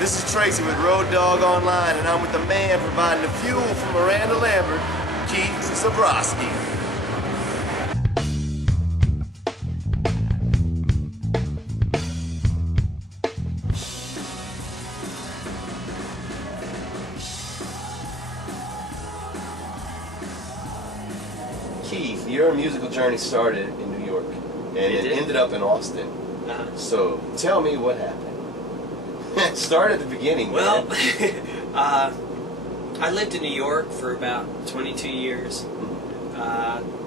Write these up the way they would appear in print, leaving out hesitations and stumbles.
This is Tracy with RoadDawg Online, and I'm with the man providing the fuel for Miranda Lambert, Keith Zebroski. Keith, your musical journey started in New York, and it ended up in Austin. So tell me what happened. Start at the beginning. Well, I lived in New York for about 22 years.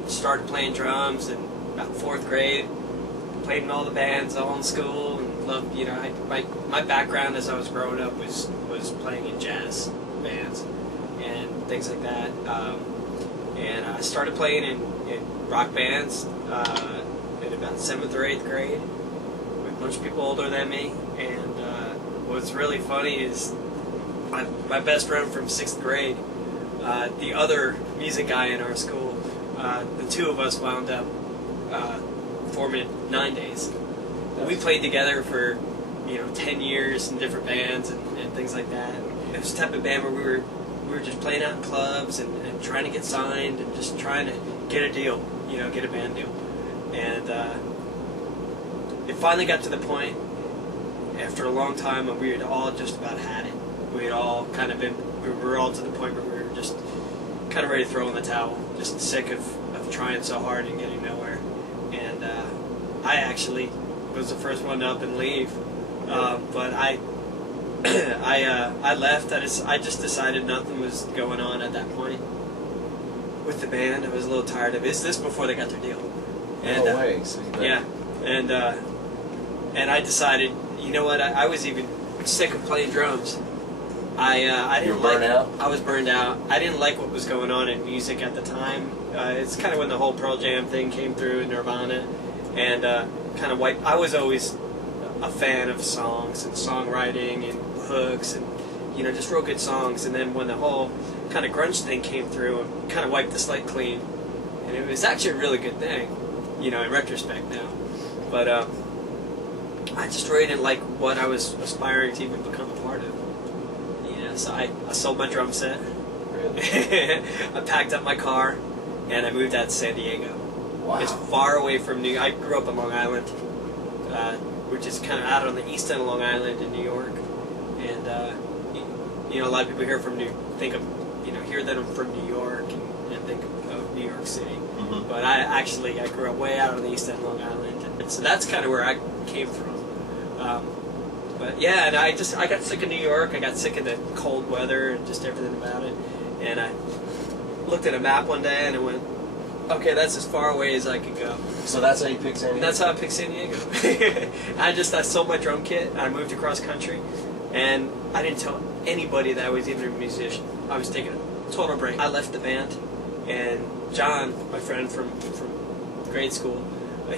Started playing drums in about 4th grade. Played in all the bands all in school, and loved. My background as I was growing up was playing in jazz bands and things like that. And I started playing in rock bands in about 7th or 8th grade with a bunch of people older than me. And what's really funny is my best friend from 6th grade, the other music guy in our school, the two of us wound up forming 9 Days. We played together for 10 years in different bands and things like that. It was the type of band where we were just playing out in clubs and trying to get signed and just trying to get a deal, get a band deal. And it finally got to the point, after a long time, when we had all just about had it. We had all kind of we were all to the point where we were just kind of ready to throw in the towel, just sick of trying so hard and getting nowhere. And I actually was the first one to up and leave, but I left. I just decided nothing was going on at that point with the band. I was a little tired of it. This before they got their deal. And, no way. So yeah, and I decided, you know what? I was even sick of playing drums. I didn't burned out? I was burned out. I didn't like what was going on in music at the time. It's kind of when the whole Pearl Jam thing came through, Nirvana, and kind of I was always a fan of songs and songwriting and hooks and just real good songs. And then when the whole kind of grunge thing came through, and kind of wiped the slate clean, and it was actually a really good thing, in retrospect now. But I just really didn't like what I was aspiring to even become a part of. So I sold my drum set. Really? I packed up my car, and I moved out to San Diego. Wow. It's far away from I grew up on Long Island, which is kind of out on the east end of Long Island in New York. And a lot of people hear that I'm from New York and think of New York City. Mm-hmm. But I grew up way out on the east end of Long Island, and so that's kind of where I came from. But yeah, and I got sick of New York. I got sick of the cold weather and just everything about it. And I looked at a map one day and I went, okay, that's as far away as I could go. So that's how you picked San Diego? That's how I picked San Diego. I sold my drum kit and I moved across country, and I didn't tell anybody that I was even a musician. I was taking a total break. I left the band, and John, my friend from grade school,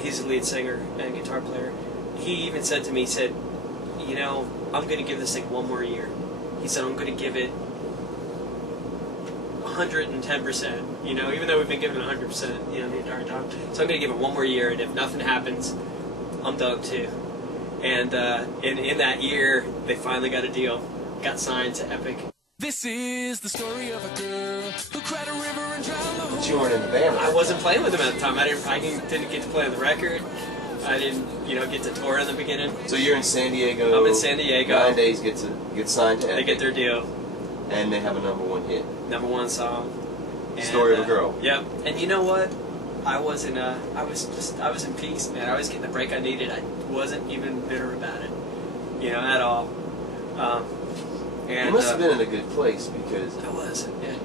he's the lead singer and guitar player. He even said to me, I'm going to give this thing one more year. He said, I'm going to give it 110%, even though we've been giving 100%, the entire time. So I'm going to give it one more year, and if nothing happens, I'm done too. And in that year, they finally got a deal, got signed to Epic. This is the story of a girl who cried a river and drowned the whole. But you weren't in the band. I wasn't playing with them at the time. I didn't get to play on the record. I didn't, get to tour in the beginning. So you're in San Diego. I'm in San Diego. 9 Days get signed to Epic. They get their deal. And they have a #1 hit. #1 song. And, Story of a Girl. Yep. And you know what? I was in peace, man. I was getting the break I needed. I wasn't even bitter about it, at all. And you must have been in a good place because I was. Yeah.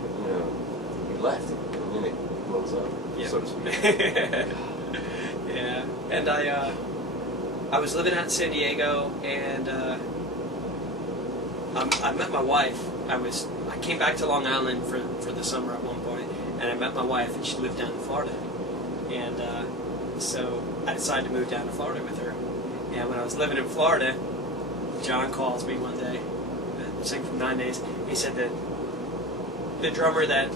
You left it, and then it blows up, so to speak. Yeah, and I was living out in San Diego, and I met my wife. I came back to Long Island for the summer at one point, and I met my wife, and she lived down in Florida. And so I decided to move down to Florida with her. And when I was living in Florida, John calls me one day, singing from 9 Days. He said that the drummer that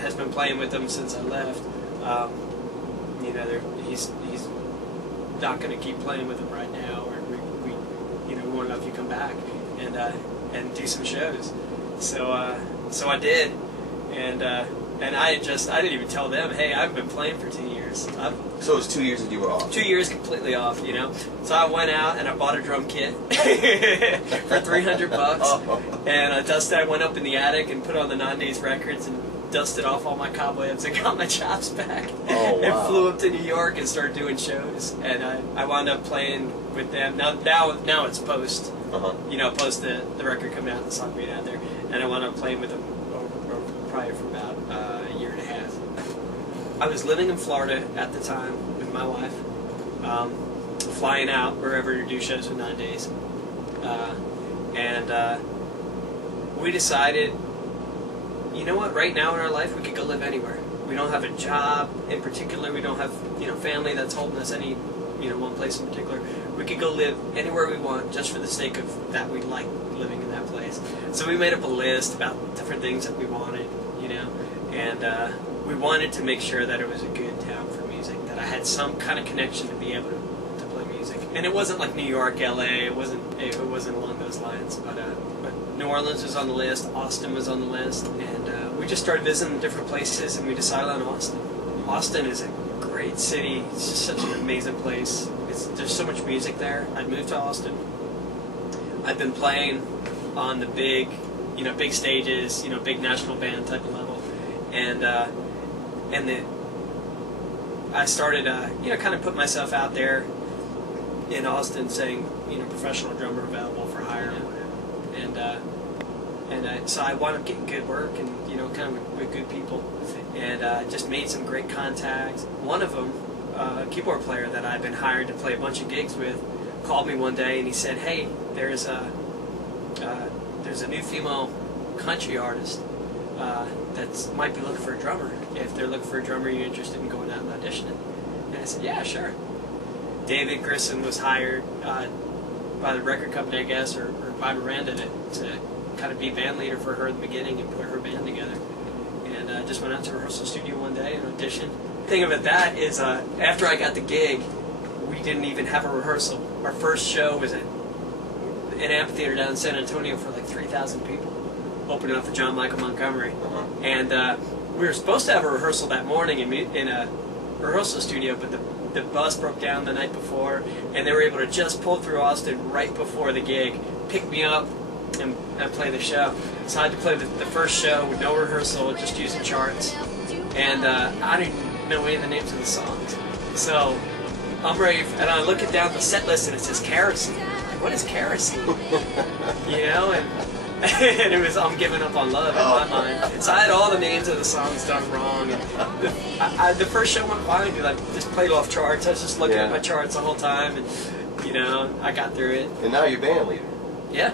has been playing with them since I left, he's not going to keep playing with them right now, or we want to know if you come back. and do some shows. So I did, and I didn't even tell them, hey, I've been playing for 2 years. So it was 2 years that you were off? 2 years completely off, you know. So I went out and I bought a drum kit for $300, and I went up in the attic and put on the 9 Days records and dusted off all my cobwebs and got my chops back. Oh, wow. And flew up to New York and started doing shows. And I wound up playing with them. Now it's post, post the record coming out, the song being out there. And I wound up playing with them probably for about a year and a half. I was living in Florida at the time with my wife, flying out wherever to do shows with 9 Days. We decided, you know what, right now in our life we could go live anywhere. We don't have a job in particular, we don't have family that's holding us any one place in particular. We could go live anywhere we want just for the sake of that we like living in that place. So we made up a list about different things that we wanted, and we wanted to make sure that it was a good town for music, that I had some kind of connection to be able to play music. And it wasn't like New York, LA, it wasn't along those lines, but New Orleans was on the list, Austin was on the list, and we just started visiting different places, and we decided on Austin. Austin is a great city. It's just such an amazing place. There's so much music there. I'd moved to Austin. I've been playing on the big stages, big national band type of level, and I started, kind of put myself out there in Austin, saying, professional drummer available for hire or whatever, so I wound up getting good work and kind of with good people, and just made some great contacts. One of them, a keyboard player that I'd been hired to play a bunch of gigs with, called me one day and he said, "Hey, there's a new female country artist that might be looking for a drummer. If they're looking for a drummer, are you interested in going out and auditioning?" And I said, "Yeah, sure." David Grissom was hired by the record company, I guess, or by Miranda to kind of be band leader for her in the beginning and put her band together. And I just went out to rehearsal studio one day and auditioned. The thing about that is, after I got the gig, we didn't even have a rehearsal. Our first show was at an amphitheater down in San Antonio for like 3,000 people, opening up for John Michael Montgomery. And we were supposed to have a rehearsal that morning in a rehearsal studio, but the bus broke down the night before, and they were able to just pull through Austin right before the gig, pick me up, and play the show. So I had to play the first show with no rehearsal, just using charts. And I didn't know any of the names of the songs. So I'm ready, and I look it down the set list, and it says Kerosene. Like, what is kerosene? And it was I'm Giving Up on Love in my mind. So I had all the names of the songs done wrong. And the first show went fine because I just played off charts. I was just looking at my charts the whole time, and I got through it. And now you're band leader. Yeah.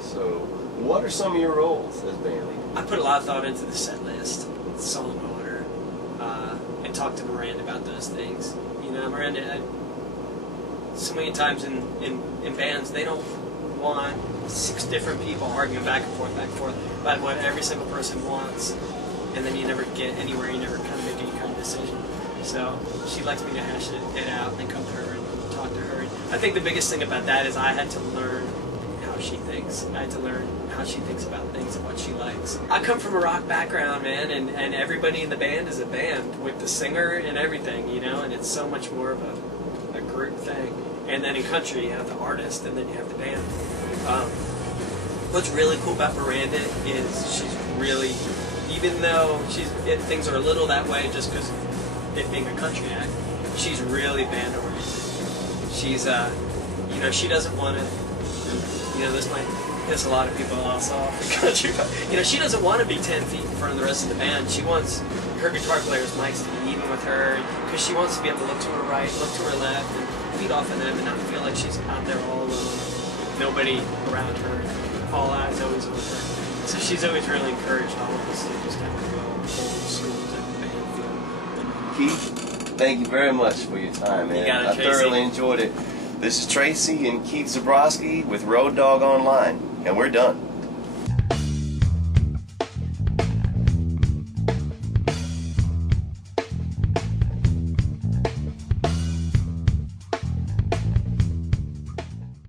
So what are some of your roles as band leader? I put a lot of thought into the set list, song order, and talked to Miranda about those things. Miranda, so many times in bands, they don't want 6 different people arguing back and forth about what every single person wants, and then you never get anywhere, you never kind of make any kind of decision. So she likes me to hash it out and then come to her and talk to her. And I think the biggest thing about that is I had to learn how she thinks. I had to learn how she thinks about things and what she likes. I come from a rock background, man, and everybody in the band is a band with the singer and everything, and it's so much more of a group thing. And then in country, you have the artist, and then you have the band. What's really cool about Miranda is she's really, even though things are a little that way just because of it being a country act, she's really band oriented. She's, she doesn't want to, this might piss a lot of people else off in country, but, she doesn't want to be 10 feet in front of the rest of the band. She wants her guitar players' mics to be even with her, because she wants to be able to look to her right, look to her left, and feed off of them and not feel like she's out there all alone with nobody around her, all eyes always on her. So she's always really encouraged all of us to just have a real old school type of band feel. Keith, thank you very much for your time, man. You got it, I Tracy. thoroughly enjoyed it. This is Tracy and Keith Zebroski with RoadDawg Online, and we're done.